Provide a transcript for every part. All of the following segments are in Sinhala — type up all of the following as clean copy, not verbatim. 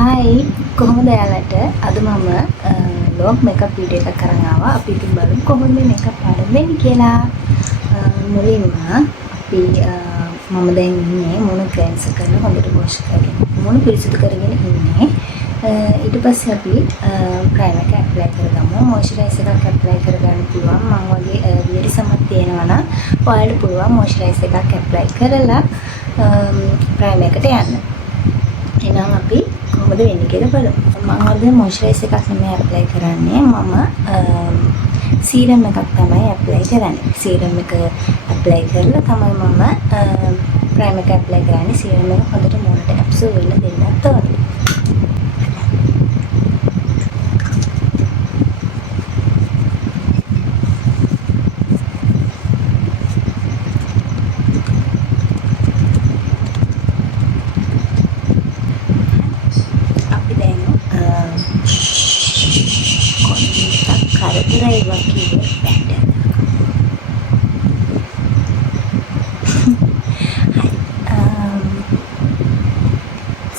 හායි කොහොමද ඔයාලට අද මම ලොග් මේකප් වීඩියෝ එකක් අරන් ආවා. අපි ඉතින් බලමු කොහොමද මේකප් පාඩම් වෙන්නේ කියලා. මුලින්ම අපි මම දැන් ඉන්නේ මුණ ක්ලෙන්සර් කරන හොඳට වොෂ් කරගෙන මුණ පිරිසිදු කරගෙන ඉන්නේ. ඊට පස්සේ අපි ප්‍රයිමර් එක ඇප්ලයි කරගමු. මොයිස්චරයිසර් එකක් ඇප්ලයි කරගන්න පුළුවන්. මම වගේ වියටි සමත් තියෙනවා නම් ඔයාලට පුළුවන් මොයිස්චරයිසර් එකක් ඇප්ලයි කරලා ප්‍රයිමර් එකට යන්න. එහෙනම් අපි කොහොමද වෙන්නේ කියලා බලමු. මම අද මොයිස්චරයිසර් එකක් නෙමෙයි ඇප්ලයි කරන්නේ. මම සීරම් එකක් තමයි ඇප්ලයි කරන්නේ. සීරම් එක ඇප්ලයි කරලා තමයි මම ප්‍රයිමර් එක ඇප්ලයි කරන්නේ. සීරම් එක හොඳට මුණට ඇබ්සෝබ් වෙන්න දෙන්නත් ඕනේ. කරදරයි වගේ බෑන්ඩ් එකක්.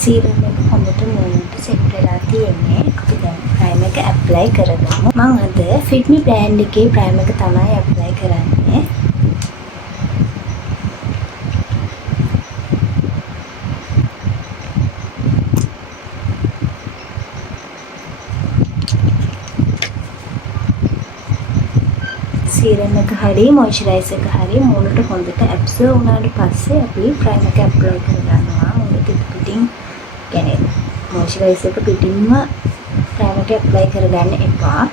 සීරම් එක හොඳට මුණට සෙට් වෙලා තියෙන්නේ. අපි දැන් ප්‍රයිමර් එක ඇප්ලයි කරගමු. මම අද Fit Me බ්‍රෑන්ඩ් එකේ ප්‍රයිමර් එක තමයි ඇප්ලයි කරන්නේ. සීරම් එක හරි මොයිස්චරයිසර් එක හරි මුණට හොඳට ඇබ්සෝබ් වුණාට පස්සේ අපි ප්‍රයිමර් එක ඇප්ලයි කරගන්නවා. මුණ පිටින් කියන්නේ මොයිස්චරයිසර් එක පිටින්ම ප්‍රයිමර් එක ඇප්ලයි කරගන්න එපා.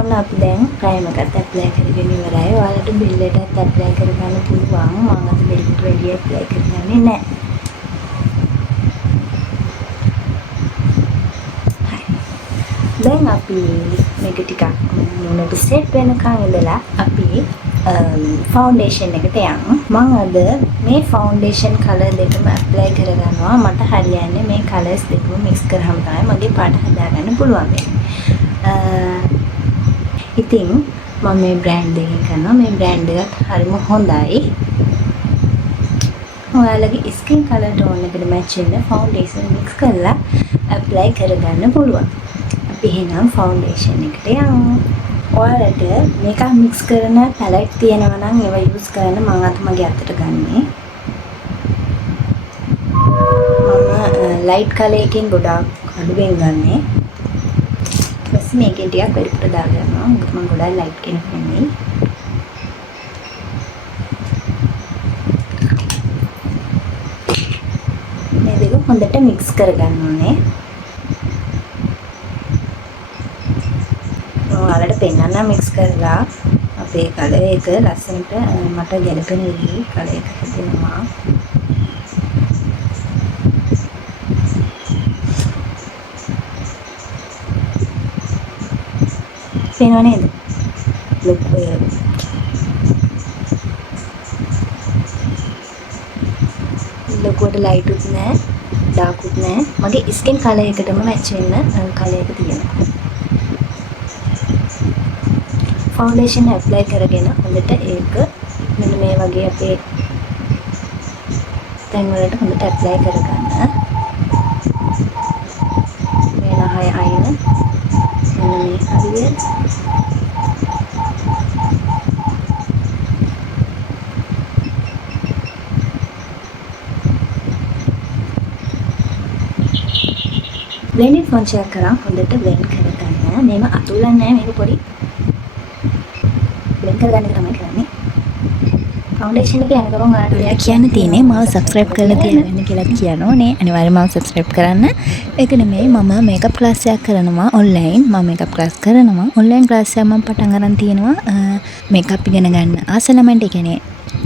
ඔන්න අපි දැන් ප්‍රයිමර් එකත් ඇප්ලයි කරගෙන ඉවරයි. ඔයාලට බිල්ලටත් ඇප්ලයි කරගන්න පුළුවන්. මම අද බිල්ලට වැඩි ඇප්ලයි කරගන්නේ නැහැ. දැන් අපි මේක ටිකක් මුණට සෙට් වෙනකන් ඉඳලා අපි ෆවුන්ඩේෂන් එකට යමු. මම අද මේ ෆවුන්ඩේෂන් කලර් දෙකම ඇප්ලයි කරගන්නවා. මට හරියන්නේ මේ කලර්ස් දෙකම මික්ස් කරාම තමයි මගේ පාට හදාගන්න පුළුවන් වෙන්නේ. ඉතින් මම මේ බ්‍රෑන්ඩ් එකෙන් කරනවා. මේ බ්‍රෑන්ඩ් එකත් හරිම හොඳයි. ඔයාලගේ ස්කින් කලර් ටෝන් එකට මැච් වෙන ෆවුන්ඩේෂන් මික්ස් කරලා ඇප්ලයි කරගන්න පුළුවන්. එහෙනම් ෆවුන්ඩේෂන් එකට යමු. ඔයාලට මේක මික්ස් කරන පැලට් තියෙනවා නම් ඒවා යූස් කරන්න. මම අත මගේ අතට ගන්නෙ. මම ලයිට් කලර් එකෙන් ගොඩාක් අඩුවෙන් ගන්නෙ. ඊපස්සේ මේකෙන් ටිකක් වැඩිපුර දාගන්නවා. මොකද මම ගොඩාක් ලයිට් කෙනෙක් නෙමෙයි. මේ දෙක හොඳට මික්ස් කරගන්න ඕනේ. ඔයාලට පෙන්නන්න මික්ස් කරලා අපේ කලර් එක ලස්සනට මට ගැලපෙන විදිහේ කලර් එකක් හදනවා. පේනව නේද? ලොකුවට ලයිට් උත් නැහැ, ඩාර්ක් උත් නැහැ. මගේ ස්කින් කලර් එකටම මැච් වෙන කලර් එක තියෙනවා. ෆවුන්ඩේෂන් ඇප්ලයි කරගෙන හොඳට ඒක මෙන්න මේ වගේ අපේ තැන් වලට හොඳට ඇප්ලයි කරගන්න. මේ නහය අයින මෙන්න මේ හරිය. බ්ලෙන්ඩින් ෆොන්ට් එක කරන් හොඳට බ්ලෙන්ඩ් කරගන්න. මේව අතුලන්නේ නැහැ. මේක පොඩි බ්ලෙන්ඩ් කරගන්න එක තමයි කරන්නේ. ෆවුන්ඩේෂන් එක යනකොට ඔයාලට කියන්න තියෙන්නේ මාව සබ්ස්ක්‍රයිබ් කරලා තියාගන්න කියලා කියනෝනේ. අනිවාර්යයෙන්ම මාව සබ්ස්ක්‍රයිබ් කරන්න. ඒක නෙමෙයි මම මේකප් ක්ලාස් එකක් කරනවා ඔන්ලයින්. මම මේකප් ක්ලාස් කරනවා. ඔන්ලයින් ක්ලාස් එකක් මම පටන් ගන්න තියෙනවා. මේකප් ඉගෙන ගන්න ආස ළමයින්ට කියන්නේ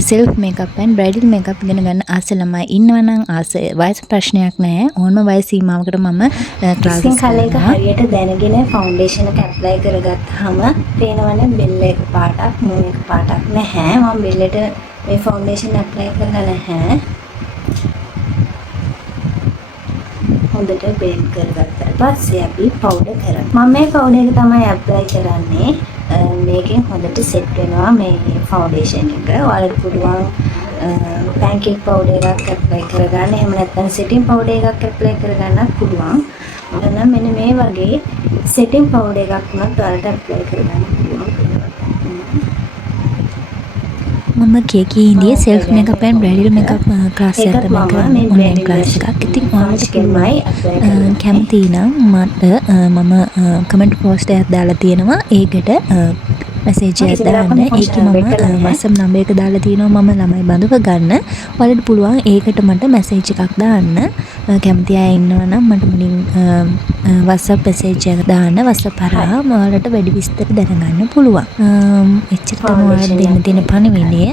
self makeup and bridal makeup ඉගෙන ගන්න ආස ළමයි ඉන්නවනම් වයස ප්‍රශ්නයක් නැහැ. ඕනම වයස සීමාවකට මම ක්ලාස් කලර් එක හරියට දැනගෙන ෆවුන්ඩේෂන් එක ඇප්ලයි කරගත්තාම පේනවනේ බෙල් එක පාටක් මුණ එක පාටක් නැහැ. මම බෙල්ලට මේ ෆවුන්ඩේෂන් ඇප්ලයි කරලා නැහැ. හොඳට බ්ලෙන්ඩ් කරගත්තා. පස්සේ අපි පවුඩර් කරමු. මම මේ පවුඩර් එක තමයි ඇප්ලයි කරන්නේ. මේකෙන් හොඳට සෙට් වෙනවා මේ ෆවුන්ඩේෂන් එක. ඔයාලට පුළුවන් පැන්කේක් පවුඩර් එකක් ඇප්ලයි කරගන්න. එහෙම නැත්නම් සෙටින් පවුඩර් එකක් ඇප්ලයි කරගන්නත් පුළුවන්. එහෙනම් මෙන්න මේ වගේ සෙටින් පවුඩර් එකක් උනත් ඔයාලට ඇප්ලයි කරගන්න පුළුවන්. මම කේකී ඉන්දිය self makeup and bridal makeup class එකක් තමයි කරන්නේ ඔන්ලයින් ක්ලාස් එකක්. ඉතින් ඔයාලට පුළුවන් කැමති නම් මට මම කමෙන්ට් පෝස්ට් එකක් දාලා තියෙනවා. ඒකට මැසේජ් එකක් දාන්න. ඒකේ මම WhatsApp නම්බර් එක දාලා තියෙනවා මම ළමයි බඳව ගන්න. ඔයාලට පුළුවන් ඒකට මට මැසේජ් එකක් දාන්න. කැමති අය ඉන්නවා නම් මට මුලින් WhatsApp මැසේජ් එකක් දාන්න. WhatsApp හරහා ඔයාලට වැඩි විස්තර දැනගන්න පුළුවන්. එච්චර තමයි ඔයාලට දෙන්න තියෙන පණිවිඩය.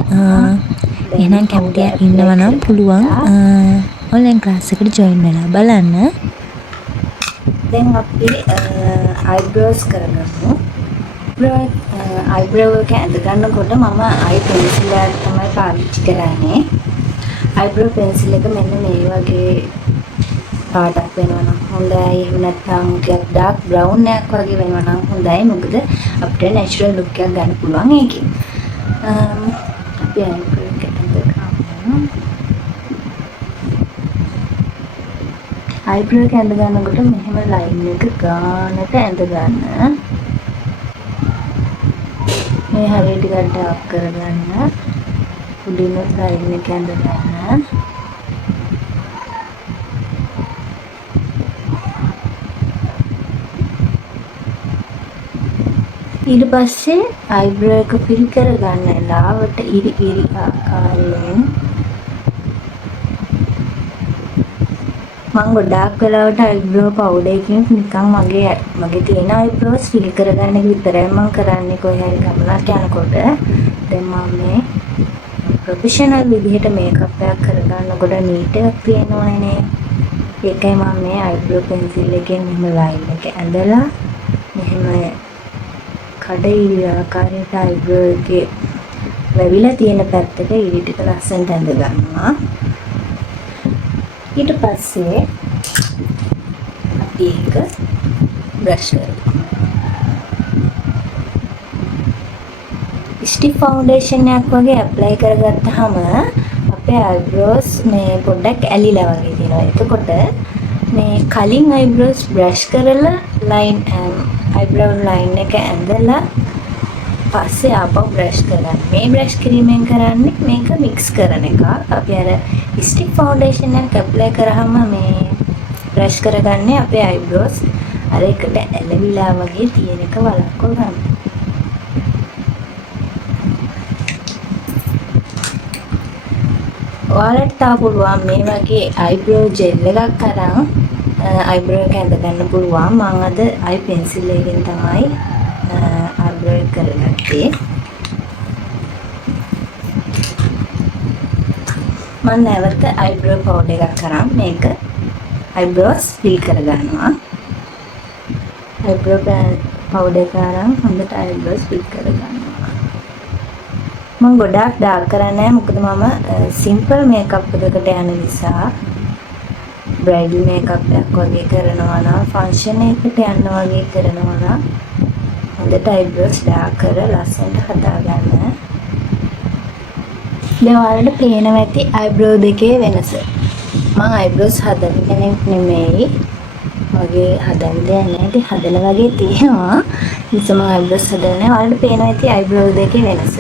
එහෙනම් කැමති අය ඉන්නවා නම් පුළුවන් ඔන්ලයින් ක්ලාස් එකට ජොයින් වෙලා බලන්න. දැන් අපි eyebrows කරගමු. eyebrow එක ඇඳ ගන්නකොට මම eye pencil එක තමයි පාවිච්චි කරන්නේ. eyebrow pencil එක මෙන්න මේ වගේ පාටක් වෙනවා නම් හොඳයි. එහෙම නැත්නම් ටිකක් dark brown එකක් වගේ වෙනවා නම් හොඳයි. මොකද අපිට natural look එකක් ගන්න පුළුවන් ඒකෙන්. අපි eyebrow එක ඇඳ ගමු. eyebrow එක ඇඳ ගන්නකොට මෙහෙම line එක ගන්නට ඇඳ ගන්න. මේ හරියට ටිකක් ඩාර්ක් කරගන්න. උඩින් line එක ඇඳ ගන්න. ඊට පස්සේ eyebrow එක fill කරගන්න ලාවට ඉරි ආකාරයෙන් මම ගොඩාක් වෙලාවට eyebrow powder එකකින් නිකන් මගේ තියෙන eyebrows fill කරගන්න එක විතරයි මම කරන්නේ කොහේ හරි ගමනක් යනකොට. දැන් මම මේ ප්‍රොෆෙෂනල් විදිහට මේකප් එකක් කරගන්නකොට නීට් එකක් තියෙනවනේ. ඒකයි මම මේ eyebrow pencil එකෙන් මෙහෙම line එක ඇඳලා මෙහෙම කඩේ ආකාරයට eyebrow එකේ වැවිලා තියෙන පැත්තට ඉරි ටික ලස්සනට ඇඳ ගන්නවා. ඊට පස්සේ අපි ඒක බ්‍රෂ් කරනවා. ස්ටික් ෆවුන්ඩේෂන් එකක් වගේ ඇප්ලයි කරගත්තාම අපේ eyebrows මේ පොඩ්ඩක් ඇලිලා වගේ තියෙනවා. එතකොට මේ කලින් eyebrows බ්‍රෂ් කරලා line eyebrow line එක ඇඳලා පස්සේ ආපහු බ්‍රෂ් කරන්න. මේ බ්‍රෂ් කිරීමෙන් කරන්නේ මේක මික්ස් කරන එක. අපි අර ස්ටික් ෆවුන්ඩේෂන් එක ඇප්ලයි කරාම මේ බ්‍රෂ් කරගන්නේ අපේ eyebrows අර එකට ඇලවිලා වගේ තියෙන එක වළක්ව ගන්න. ඔයාලට තා පුළුවන් මේ වගේ eyebrow gel එකක් අරන් eyebrow එක ඇඳ ගන්න පුළුවන්. මම අද eye pencil එකෙන් තමයි eyebrow එක කරගත්තේ. මම නැවත eyebrow powder එකක් අරන් මේක eyebrows fill කරගන්නවා. eyebrow powder එක අරන් හොඳට eyebrows fill කරගන්නවා. මම ගොඩාක් ඩාර්ක් කරන්නේ නැහැ මොකද මම simple makeup එකකට යන නිසා. bridal makeup එකක් වගේ කරනවා නම් function එකකට යන්න වගේ කරනවා නම් හොඳට eyebrows ඩාර්ක් කරලා ලස්සනට හදාගන්න. දැන් ඔයාලට පේනවා ඇති eyebrow දෙකේ වෙනස. මම eyebrows හදන කෙනෙක් නෙමෙයි. මගේ හදන්න දෙයක් නැහැ. ඉතින් හදලා වගේ තියෙනවා. නිසා මම eyebrows හදන්නේ. ඔයාලට පේනවා ඇති eyebrow දෙකේ වෙනස.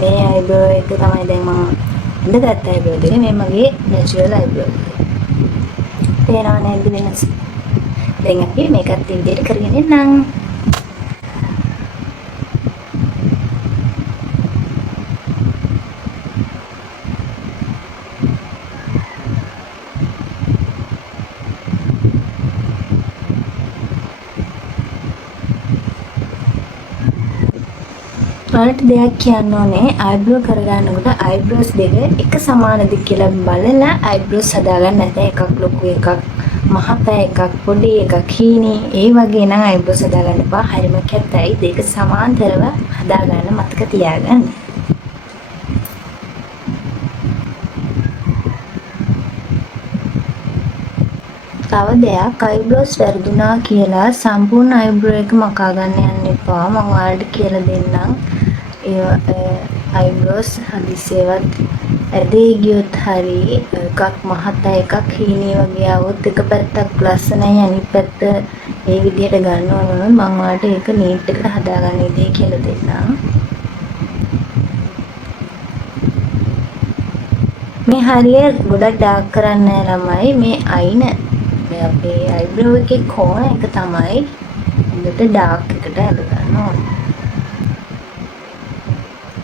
මේ eyebrow එක තමයි දැන් මම අඳගත්ත eyebrow දෙක. මේ මගේ natural eyebrow. පේනවා නේද වෙනස? දැන් අපි මේකත් විදිහට කරගෙන යන්න. ඔයාලට දෙයක් කියන්න ඕනේ eyebrow කරගන්නකොට eyebrows දෙක එක සමානද කියලා බලලා eyebrows හදාගන්න. නැත්නම් එකක් ලොකු එකක් මහත එකක් පොඩි එකක් හීනි ඒ වගේ නම් eyebrows හදාගන්න එපා. හරිම කැතයි. දෙක සමාන්තරව හදාගන්න මතක තියාගන්න. තව දෙයක් eyebrows වැරදුනා කියලා සම්පූර්ණ eyebrow එක මකා ගන්න යන්න එපා. මම ඔයාලට කියලා දෙන්නම්. eyebrows හදිසියවත් ඇදේ ගියොත් හරි එකක් මහත එකක් හීනේ වගේ આવොත් එක පැත්තක් ලස්සනයි අනිත් පැත්ත ඒ විදිහට ගන්නවා නම් මම ඔයාලට ඒක නීට් එකට හදාගන්න විදිහ කියලා දෙන්නම්. මේ හරිය ගොඩක් ඩාර්ක් කරන්නේ ළමයි මේ අයින මේ අපේ අයිබ්‍රෝ එකේ කෝණ එක තමයි හොඳට ඩාර්ක් එකට ඇඳ ගන්න ඕනේ.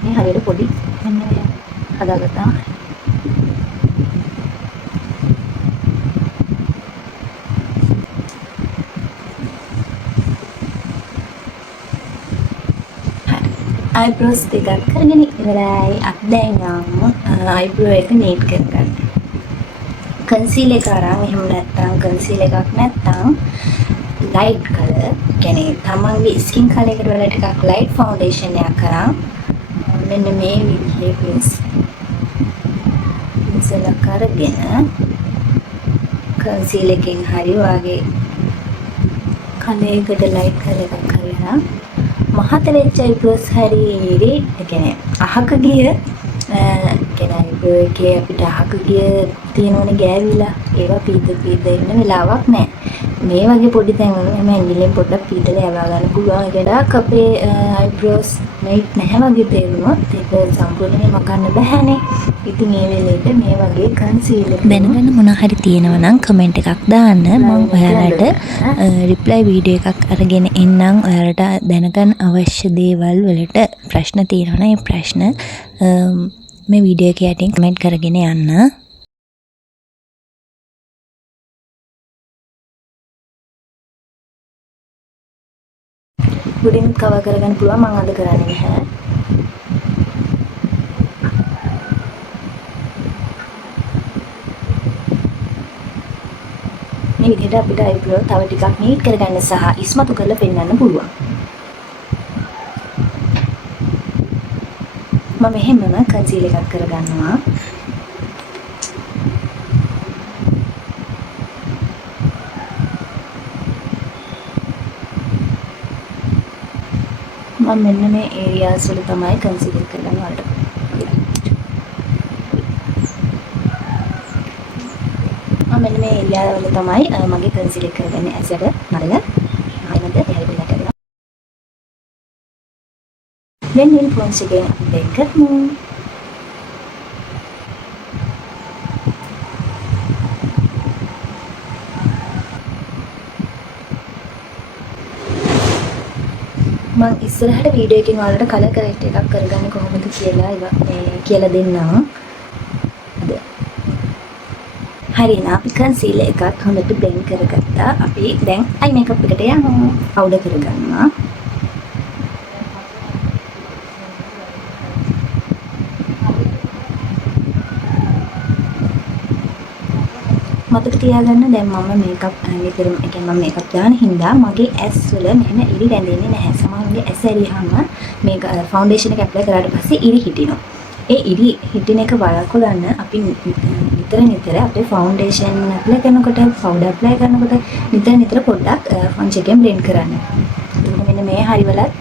මේ හරියට පොඩි මෙන්න මෙහෙම හදාගත්තා. අයිබ්‍රෝස් දෙකක් කරගෙන ඉවරයි. අත් දැන් යමු අයිබ්‍රෝ එක නීට් කරගන්න. කන්සීලර් එක අරන් එහෙම නැත්නම් කන්සීලර් එකක් නැත්නම් ලයිට් කලර් කියන්නේ තමන්ගේ ස්කින් කලර් එකට වඩා ටිකක් ලයිට් ෆවුන්ඩේෂන් එකක් අරන් මෙන්න මේ විදිහේ පින්සල් එක අරගෙන කන්සීලර් එකෙන් හරි වාගේ කලර් එකට ලයිට් කලර් එකක් කරලා මහත වෙච්ච අයිබ්‍රෝස් හරි ඉරි කියන්නේ අහක ගිය කියන්නේ අයිබ්‍රෝ එකේ අපිට අහක ගිය තියෙනවනේ ගෑවිලා ඒවා පීද ඉන්න වෙලාවක් නැහැ. මේ වගේ පොඩි තැන් වල මම ඇඟිල්ලෙන් පොඩ්ඩක් පීදලා යවා ගන්න පුළුවන්. ඒකඩක් අපේ අයිබ්‍රෝස් මේට් නැහැ වගේ තේරුණොත් ඒක සම්පූර්ණයෙන් මකන්න බෑනේ. ඉතින් මේ වෙලෙට මේ වගේ කන්සීලර් දැනගන්න මොන හරි තියෙනවා නම් කමෙන්ට් එකක් දාන්න. මම ඔයාලට රිප්ලයි වීඩියෝ එකක් අරගෙන එන්නම්. ඔයාලට දැනගන්න අවශ්‍ය දේවල් වලට ප්‍රශ්න තියෙනවා නම් ඒ ප්‍රශ්න මේ වීඩියෝ එක යටින් කමෙන්ට් කරගෙන යන්න. උඩින් කවර් කරගන්න පුළුවන්. මම අද කරන්නේ නැහැ. මේ විදිහට අපිට අයිබ්‍රෝ තව ටිකක් නීට් කරගන්න සහ ඉස්මතු කරලා පෙන්වන්න පුළුවන්. මම එහෙමම කන්සීලර් එකක් කරගන්නවා. මම මෙන්න මේ ඒරියාස් වල තමයි කන්සීලර් කරගන්න වලට. මම මෙන්න මේ ඒරියා වල තමයි මගේ කන්සීලර් කරගන්නේ ඇසට නරල ආයෙමද එහාට කරලා. දැන් මේ ෆොන්ට් එකෙන් අප්ඩේට් කරමු. මම ඉස්සරහට වීඩියෝ එකකින් ඔයාලට කලර් කරෙක්ට් එකක් කරගන්නේ කොහොමද කියලා කියලා දෙන්නම්. හරිනම් අපි කන්සීලර් එකත් හොඳට බ්ලෙන්ඩ් කරගත්තා. අපි දැන් අයි මේකප් එකට යමු. පවුඩර් කරගන්නවා. මතක තියාගන්න දැන් මම මේකප් නිතරම ඒ කියන්නේ මම මේකප් දාන හින්දා මගේ ඇස් වල මෙහෙම ඉරි රැඳෙන්නේ නැහැ. සමහරවිට ඇස් ඇරියාම මේක ෆවුන්ඩේෂන් එක ඇප්ලයි කරාට පස්සේ ඉරි හිටිනවා. ඒ ඉරි හිටින එක වළක්වන්න අපි නිතර අපේ ෆවුන්ඩේෂන් ඇප්ලයි කරනකොට පවුඩර් ඇප්ලයි කරනකොට නිතර පොඩ්ඩක් ෆොන්ට් එකෙන් බ්ලෙන්ඩ් කරන්න. එතකොට මෙන්න මේ හරිවලත්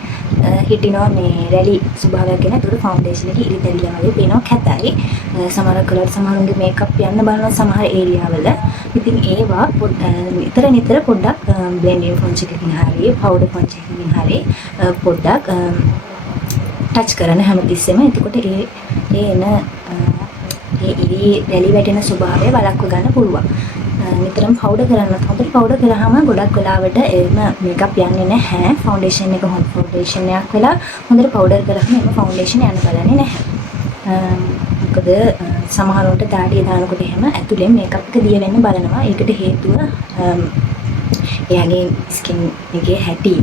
හිටිනවා මේ රැලි ස්වභාවයක් එන. ඒකට ෆවුන්ඩේෂන් එකේ ඉරි දැරිලා වගේ පේනවා කැතයි. සමහර කලර් සමහරුන්ගේ මේකප් යන්න බලනවා සමහර ඒරියා වල. ඉතින් ඒවා නිතර පොඩ්ඩක් බ්ලෙන්ඩින් ෆොන්ට් එකකින් හරි පවුඩර් ෆොන්ට් එකකින් හරි පොඩ්ඩක් ටච් කරන හැමතිස්සෙම. එතකොට ඒ ඉරි රැලි වැටෙන ස්වභාවය වළක්ව ගන්න පුළුවන්. නිතරම පවුඩර් කරන්නත් හොඳට පවුඩර් කරාම ගොඩක් වෙලාවට එම මේකප් යන්නේ නැහැ. ෆවුන්ඩේෂන් එක හොඳ ෆවුන්ඩේෂන් එකක් වෙලා හොඳට පවුඩර් කරාම එම ෆවුන්ඩේෂන් යන්න බලන්නේ නැහැ. මොකද සමහරවිට දාඩිය දානකොට එහෙම ඇතුලෙන් මේකප් එක දිය වෙන්න බලනවා. ඒකට හේතුව එයාගේ ස්කින් එකේ හැටි.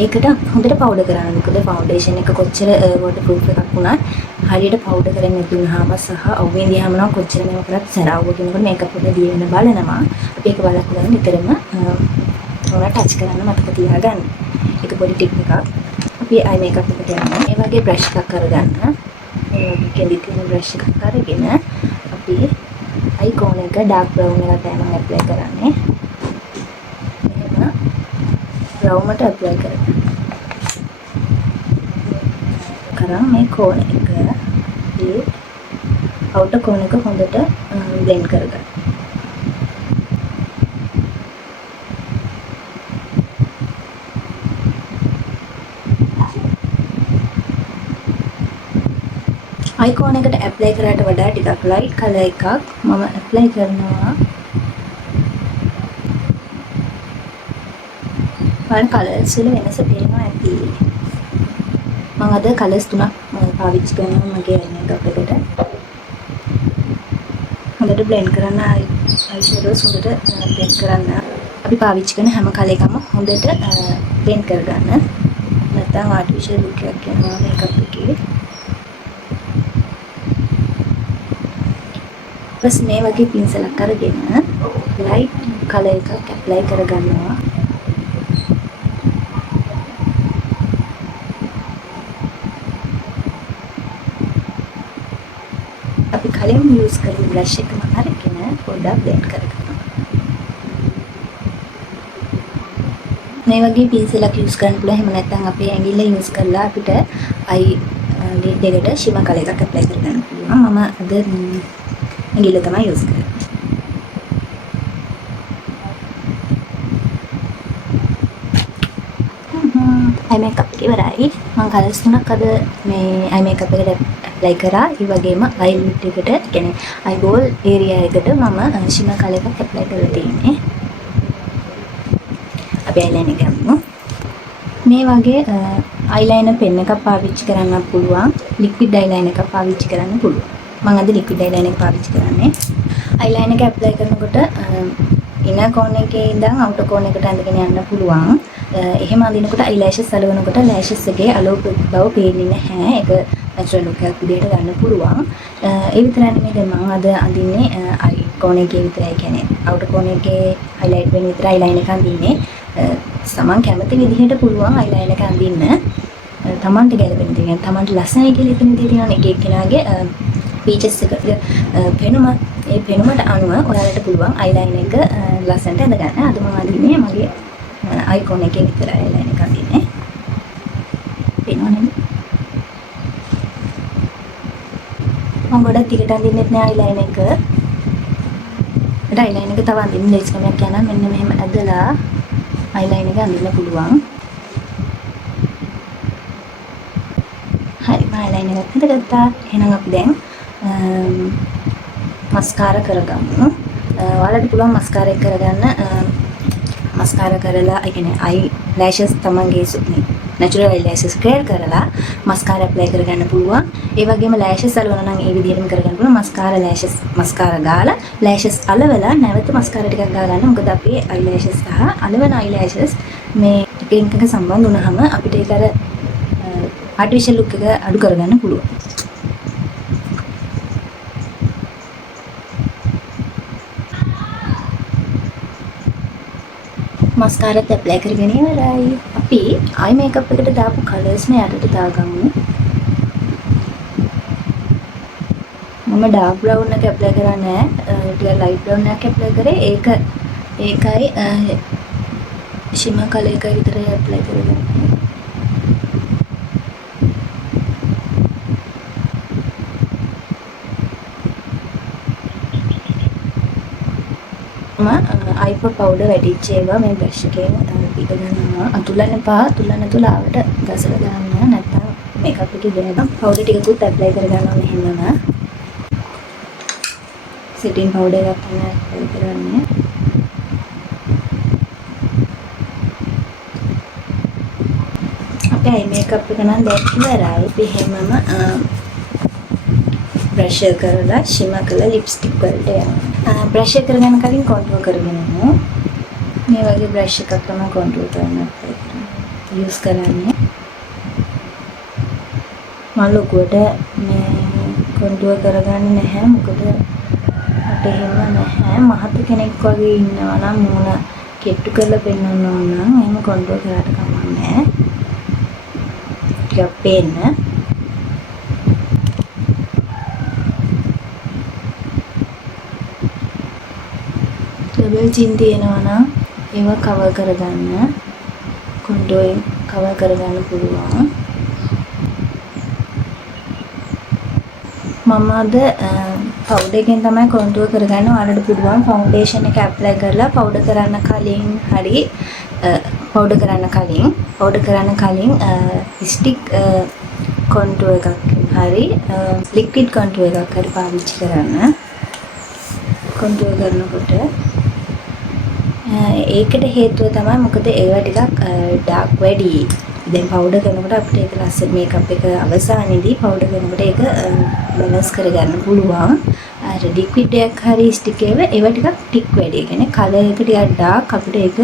ඒකට හොඳට පවුඩර් කරන්න. මොකද ෆවුන්ඩේෂන් එක කොච්චර වෝටර් ප්‍රූෆ් එකක් වුණත් හරියට පවුඩර් කරන්නේ නැතුනහම සහ අවුවෙන් දිහාම නම් කොච්චර මේක කරත් සරාවුව කියනකොට මේකප් එක දිය වෙන බලනවා. අපි ඒක බලන්න නිතරම ඕන ටච් කරන්න මතක තියාගන්න. ඒක පොඩි ටිප් එකක්. අපි අයි මේකප් එකට යනවා. මේ වගේ බ්‍රෂ් එකක් අරගන්න. මේ වගේ කෙඳි තියෙන බ්‍රෂ් එකක් අරගෙන අපි අයිකෝන් එක ඩාර්ක් බ්‍රවුන් එකට තමයි ඇප්ලයි කරන්නේ. රවුමට ඇප්ලයි කරගන්න. මේ කෝණ එක outer corner එක හොඳට blend කරගන්න. icon එකට apply කරාට වඩා ටිකක් light color එකක් මම apply කරනවා. බලන්න colours වල වෙනස පේනවා ඇති. මම අද colours තුනක් පාවිච්චි කරනවා මගේ eye makeup එකට. හොඳට blend කරන්න eyeshadows හොඳට blend කරන්න. අපි පාවිච්චි කරන හැම colour එකම හොඳට blend කරගන්න. නැත්නම් artificial look එකක් එනවා makeup එකේ. बस මේ වගේ පින්සලක් අරගෙන light color එකක් apply කරගන්නවා. අපි කලින් use කරපු brush එකම අරගෙන පොඩ්ඩක් blend කරගන්නවා. මේ වගේ පින්සලක් use කරන්න පුළුවන්. එහෙම නැත්නම් අපේ ඇඟිල්ල use කරලා අපිට eye lid එකට shimmer color එකක් apply කරගන්න පුළුවන්. මම අද ඇඟිල්ල තමයි use කරන්නේ. eye makeup එක ඉවරයි. මම colours තුනක් අද මේ eye makeup එකට apply කරා. ඒ වගේම eye lid එකට, කියන්නේ eyeball area එකට මම shimmer color එකක් apply කරලා තියෙන්නේ. අපි eyeliner ගමු. මේ වගේ eyeliner pen එකක් පාවිච්චි කරන්න පුළුවන්. liquid eyeliner එකක් පාවිච්චි කරන්න පුළුවන්. මම අද liquid eyeliner එක පාවිච්චි කරන්නේ. eyeliner එක apply කරනකොට inner corner එකේ ඉඳන් outer corner එකට ඇඳගෙන යන්න පුළුවන්. එහෙම අඳිනකොට eyelashes අලවනකොට lashes එකේ අලෝප බව පේන්නේ නැහැ. ඒක natural look එකක් විදිහට ගන්න පුළුවන්. ඒ විතරක් නෙමෙයි දැන් මම අද අඳින්නේ eye corner එකේ විතරයි, කියන්නේ outer corner එකේ highlight වෙන විතර eyeliner එක අඳින්නේ. සමන් කැමති විදිහට පුළුවන් eyeliner එක අඳින්න. තමන්ට ගැලපෙන විදිහට, තමන්ට ලස්සනයි කියලා හිතෙන විදිහට තියෙනවා. එක එක්කෙනාගේ features එක පෙනුම, ඒ පෙනුමට අනුව ඔයාලට පුළුවන් eyeliner එක ලස්සනට ඇඳ ගන්න. අද මම අඳින්නේ මගේ icon එකේ විතරයි eyeliner එක අඳින්නේ. පේනවනේ. මම ගොඩක් ටිකට අඳින්නෙත් නෑ eyeliner එක. ඒත් eyeliner එක තව අඳින්න ලේසි කමක් යනවා. මෙන්න මෙහෙම ඇදලා eyeliner එක අඳින්න පුළුවන්. හරි, මම eyeliner එකත් හදගත්තා. එහෙනම් අපි දැන් මස්කාරා කරගමු. ඔයාලට පුළුවන් මස්කාරා එක කරගන්න. මස්කාරා කරලා, ඒ කියන්නේ eye lashes තමන්ගේ natural eyelashes clear කරලා මස්කාරා apply කරගන්න පුළුවන්. ඒ වගේම lashes අලවන නම් ඒ විදිහටම කරගන්න පුළුවන්. මස්කාරා ගාලා lashes අලවලා නැවත මස්කාරා ටිකක් ගා ගන්න. මොකද අපේ eyelashes සහ අලවන eyelashes මේ එකකින් එක සම්බන්ධ වුණාම අපිට ඒක අර artificial look එක අඩු කරගන්න පුළුවන්. මස්කාරාත් ඇප්ලයි කරගෙන ඉවරයි. අපි eye makeup එකට දාපු colours නේ යටට දාගමු. මම dark brown එක ඇප්ලයි කරා නෑ. ටික light brown එකක් ඇප්ලයි කරේ. ඒකයි shimmer color එකයි විතරයි ඇප්ලයි කරගන්නේ. eyebrow powder වැඩිච්ච ඒවා මේ brush එකෙන් පිට ගන්නවා. අතුලන්න එපා. අතුලන්න තුලාවට ගසලා දාන්න. නැත්නම් මේකප් එකේ ගෑනම් powder ටිකකුත් apply කරගන්නවා මෙහෙමම. setting powder එකක් තමයි apply කරන්නේ. අපේ eye makeup එක නම් දැන් ඉවරයි. අපි හැමම brush එක කරලා shimmer කරලා lipstick වලට යනවා. brush එක කරගන්න කලින් contour කරගෙන යමු. මේ වගේ brush එකක් තමයි contour කරන්න use කරන්නේ. මම ලොකුවට මේ contour කරගන්නේ නැහැ. මොකද මට එහෙම නැහැ. මහත් කෙනෙක් වගේ ඉන්නවා නම් මූණ කෙට්ටු කරලා පෙන්වන්න ඕන නම් එහෙම contour කරාට කමක් නැහැ. ටිකක් පේන්න. double chin තියෙනවා නම් ඒව cover කරගන්න. contour cover කරගන්න පුළුවන්. මම අද පවුඩර් එකෙන් තමයි කොන්ටුවර් කරගන්න. ඔයාලට පුළුවන් ෆවුන්ඩේෂන් එක ඇප්ලයි කරලා පවුඩර් කරන්න කලින් ස්ටික් කොන්ටුවර් එකක් හරි ලික්විඩ් කොන්ටුවර් එකක් හරි පාවිච්චි කරන්න. කොන්ටුවර් කරනකොට ඒකට හේතුව තමයි මොකද ඒවා ටිකක් ඩාර්ක් වැඩි. දැන් පවුඩර් කරනකොට අපිට ඒක ලස්සන මේකප් එක අවසානයේදී පවුඩර් කරනකොට ඒක බැලන්ස් කරගන්න පුළුවන්. අර ලික්විඩ් එකක් හරි ස්ටික් ඒවා ටිකක් ටික් වැඩි. ඒ කියන්නේ කලර් එක ටිකක් ඩාර්ක් අපිට ඒක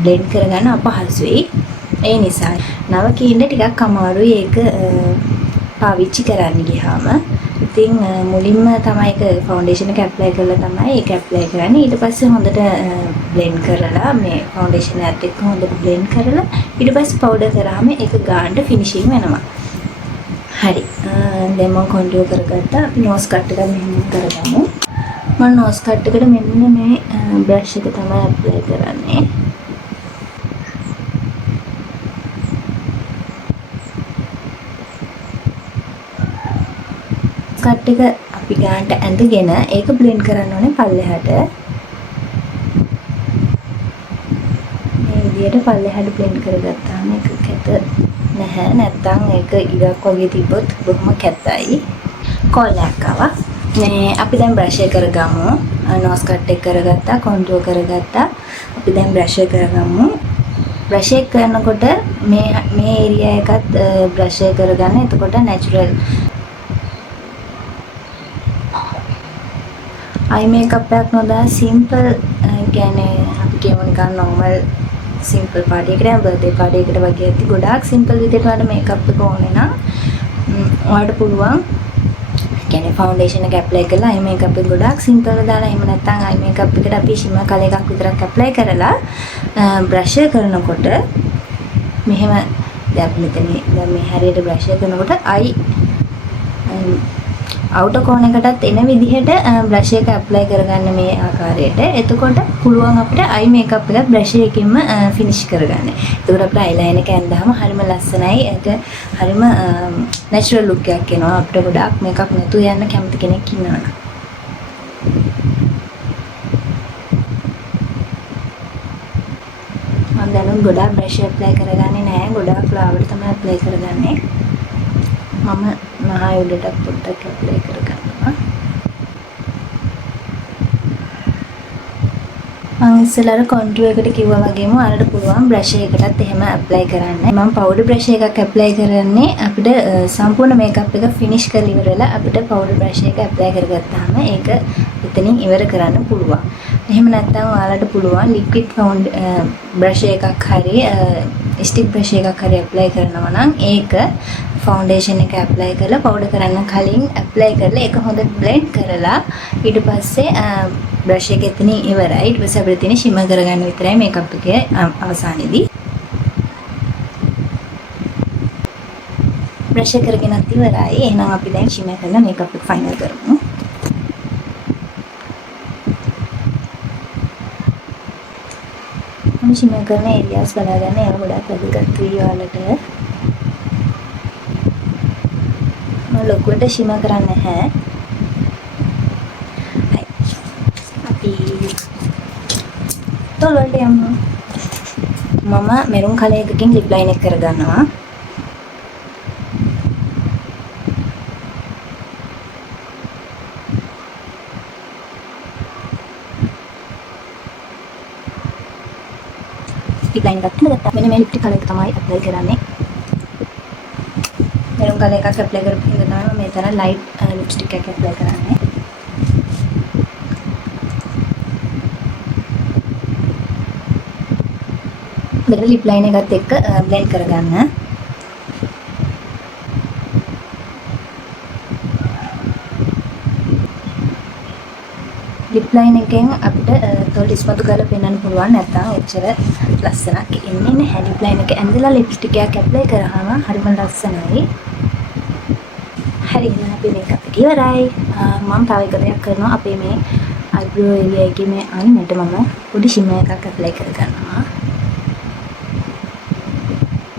බ්ලෙන්ඩ් කරගන්න අපහසුයි. ඒ නිසා නවකීන්න ටිකක් අමාරුයි ඒක පාවිච්චි කරන්න ගියාම. ඉතින් මුලින්ම තමයි ඒක ෆවුන්ඩේෂන් එක ඇප්ලයි කරලා තමයි ඒක ඇප්ලයි කරන්නේ. ඊට පස්සේ හොඳට බ්ලෙන්ඩ් කරලා මේ ෆවුන්ඩේෂන් එකත් එක්ක හොඳට බ්ලෙන්ඩ් කරලා ඊට පස්සේ පවුඩර් කරාම ඒක ගානට ෆිනිෂින් වෙනවා. හරි. දැන් මම කොන්ටුවර් කරගත්තා. අපි නෝස් කට් එක මෙහෙම කරගමු. මම නෝස් කට් එකට මෙන්න මේ බ්‍රෂ් එක තමයි ඇප්ලයි කරන්නේ. කට් එක අපි ගානට ඇඳගෙන ඒක බ්ලෙන්ඩ් කරන්න ඕනේ පල්ලෙහාට. මේ විදිහට පල්ලෙහාට බ්ලෙන්ඩ් කරගත්තාම ඒක කැත නැහැ. නැත්තම් ඒක ඉරක් වගේ තිබ්බොත් බොහොම කැතයි. කොල්ලයක් ආවා. මේ අපි දැන් බ්‍රෂ් එක කරගමු. නෝස් කට් එක කරගත්තා, කොන්ටුවර් කරගත්තා. අපි දැන් බ්‍රෂ් එක කරගමු. බ්‍රෂ් එක කරනකොට මේ ඒරියා එකත් බ්‍රෂ් එක කරගන්න. එතකොට නැචරල් අයි මේකප් එකක් නොදා සිම්පල් කියන්නේ අපි කියමු නිකන් නෝමල් සිම්පල් පාටි එකකට බර්ත්ඩේ පාටි එකකට වගේ ඇති ගොඩාක් සිම්පල් විදිහට වඩා මේකප් එක ඕනේ නම් ඔයාලට පුළුවන් කියන්නේ ෆවුන්ඩේෂන් එක ඇප්ලයි කරලා අයි මේකප් එක ගොඩාක් සිම්පල් දාලා එහෙම නැත්නම් අයි මේකප් එකට අපි ෂිමර් කලර් එකක් විතරක් ඇප්ලයි කරලා බ්‍රෂ් එක කරනකොට මෙහෙම දැන් මෙතන දැන් මේ හරියට බ්‍රෂ් එක කරනකොට අයි අවුටර් කෝන් එකටත් එන විදිහට බ්‍රෂ් එක ඇප්ලයි කරගන්න මේ ආකාරයට. එතකොට පුළුවන් අපිට අයි මේකප් එක බ්‍රෂ් එකකින්ම ෆිනිෂ් කරගන්න. එතකොට අපිට අයිලයිනර් එක ඇඳාම හරිම ලස්සනයි. ඒක හරිම නැචරල් ලුක් එකක් එනවා. අපිට ගොඩාක් මේකප් නැතුව යන්න කැමති කෙනෙක් ඉන්නවනම්. මම දැනුත් ගොඩාක් බ්‍රෂ් ඇප්ලයි කරගන්නේ නැහැ. ගොඩාක් ෆ්ලවර් තමයි ඇප්ලයි කරගන්නේ. මම මහා උඩට පොඩ්ඩක් ඇප්ලයි කරගන්නවා. මම ඉස්සෙල්ලා කොන්ටුවර් එකට කිව්වා වගේම ඔයාලට පුළුවන් බ්‍රෂ් එකකටත් එහෙම ඇප්ලයි කරන්න. මම පවුඩර් බ්‍රෂ් එකක් ඇප්ලයි කරන්නේ අපිට සම්පූර්ණ මේකප් එක ෆිනිෂ් කරලා ඉවරලා අපිට පවුඩර් බ්‍රෂ් එක ඇප්ලයි කරගත්තාම ඒක එතනින් ඉවර කරන්න පුළුවන්. එහෙම නැත්නම් ඔයාලට පුළුවන් ලික්විඩ් බ්‍රෂ් එකක් හරි ස්ටික් බ්‍රෂ් එකක් හරි ඇප්ලයි කරනවා නම් ඒක ෆවුන්ඩේෂන් එක ඇප්ලයි කරලා පවුඩර් කරන්න කලින් ඇප්ලයි කරලා ඒක හොඳට බ්ලෙන්ඩ් කරලා ඊට පස්සේ බ්‍රෂ් එක එතනින් ඉවරයි. ඊට පස්සේ අපිට තියෙන ෂිමර් කරගන්න විතරයි මේකප් එකේ අවසානයේදී. බ්‍රෂ් එක කරගෙනත් ඉවරයි. එහෙනම් අපි දැන් ෂිමර් කරලා මේකප් එක ෆයිනල් කරමු. මම ෂිමර් කරන ඒරියාස් බලාගන්න ඒවා ගොඩාක් වැදගත් වෙයි ඔයාලට. මම ලොකුවට ෂිමර් කරන්නේ නැහැ. අපි තොලට යමු. මම මෙරුන් කලර් එකකින් ලිප් ලයින් එක කරගන්නවා. ලිප් ලයින් එකක් ගත්තා. මෙන්න මේ ලිප්ස්ටික් කලර් එක තමයි ඇප්ලයි කරන්නේ. මෙරුන් කලර් එකක් ඇප්ලයි කරපු හින්දා තමයි මේ තරම් ලයිට් ලිප්ස්ටික් එකක් ඇප්ලයි කරන්නේ. මෙතන ලිප් ලයින් එකත් එක්ක බ්ලෙන්ඩ් කරගන්න. ලිප් ලයින් එකෙන් අපිට තොල් ඉස්මතු කරලා පෙන්වන්න පුළුවන්. නැත්නම් එච්චර ලස්සනක් එන්නේ නැහැ. ලිප් ලයින් එක ඇඳලා ලිප්ස්ටික් එකක් ඇප්ලයි කරාම හරිම ලස්සනයි. හරි එහෙනම් අපි මේකප් එක ඉවරයි. මම තව එක දෙයක් කරනවා. අපේ මේ අයිබ්‍රෝ ඒරියා එකේ මේ අයිනට මම පොඩි ෂිමර් එකක් ඇප්ලයි කරගන්නවා.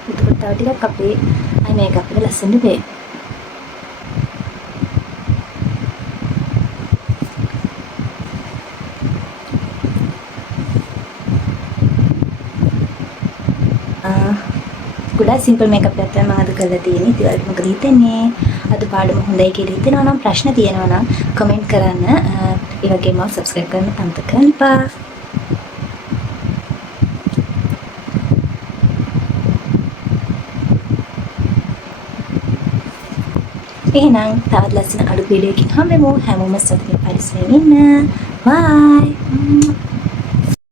එතකොට තව ටිකක් අපේ අයි මේකප් එක ලස්සනට පේනවා. ගොඩාක් සිම්පල් මේකප් එකක් තමයි මම අද කරලා තියෙන්නේ. ඉතින් ඔයාලට මොකද හිතෙන්නේ? අද පාඩම හොඳයි කියලා හිතෙනවා නම් ප්‍රශ්න තියෙනවා නම් කමෙන්ට් කරන්න. ඒ වගේම සබ්ස්ක්‍රයිබ් කරන්න අමතක කරන්න එපා. එහෙනම් තවත් ලස්සන අලුත් වීඩියෝ එකකින් හම්බෙමු. හැමෝම සතුටින් පරිස්සමෙන් ඉන්න. බයි.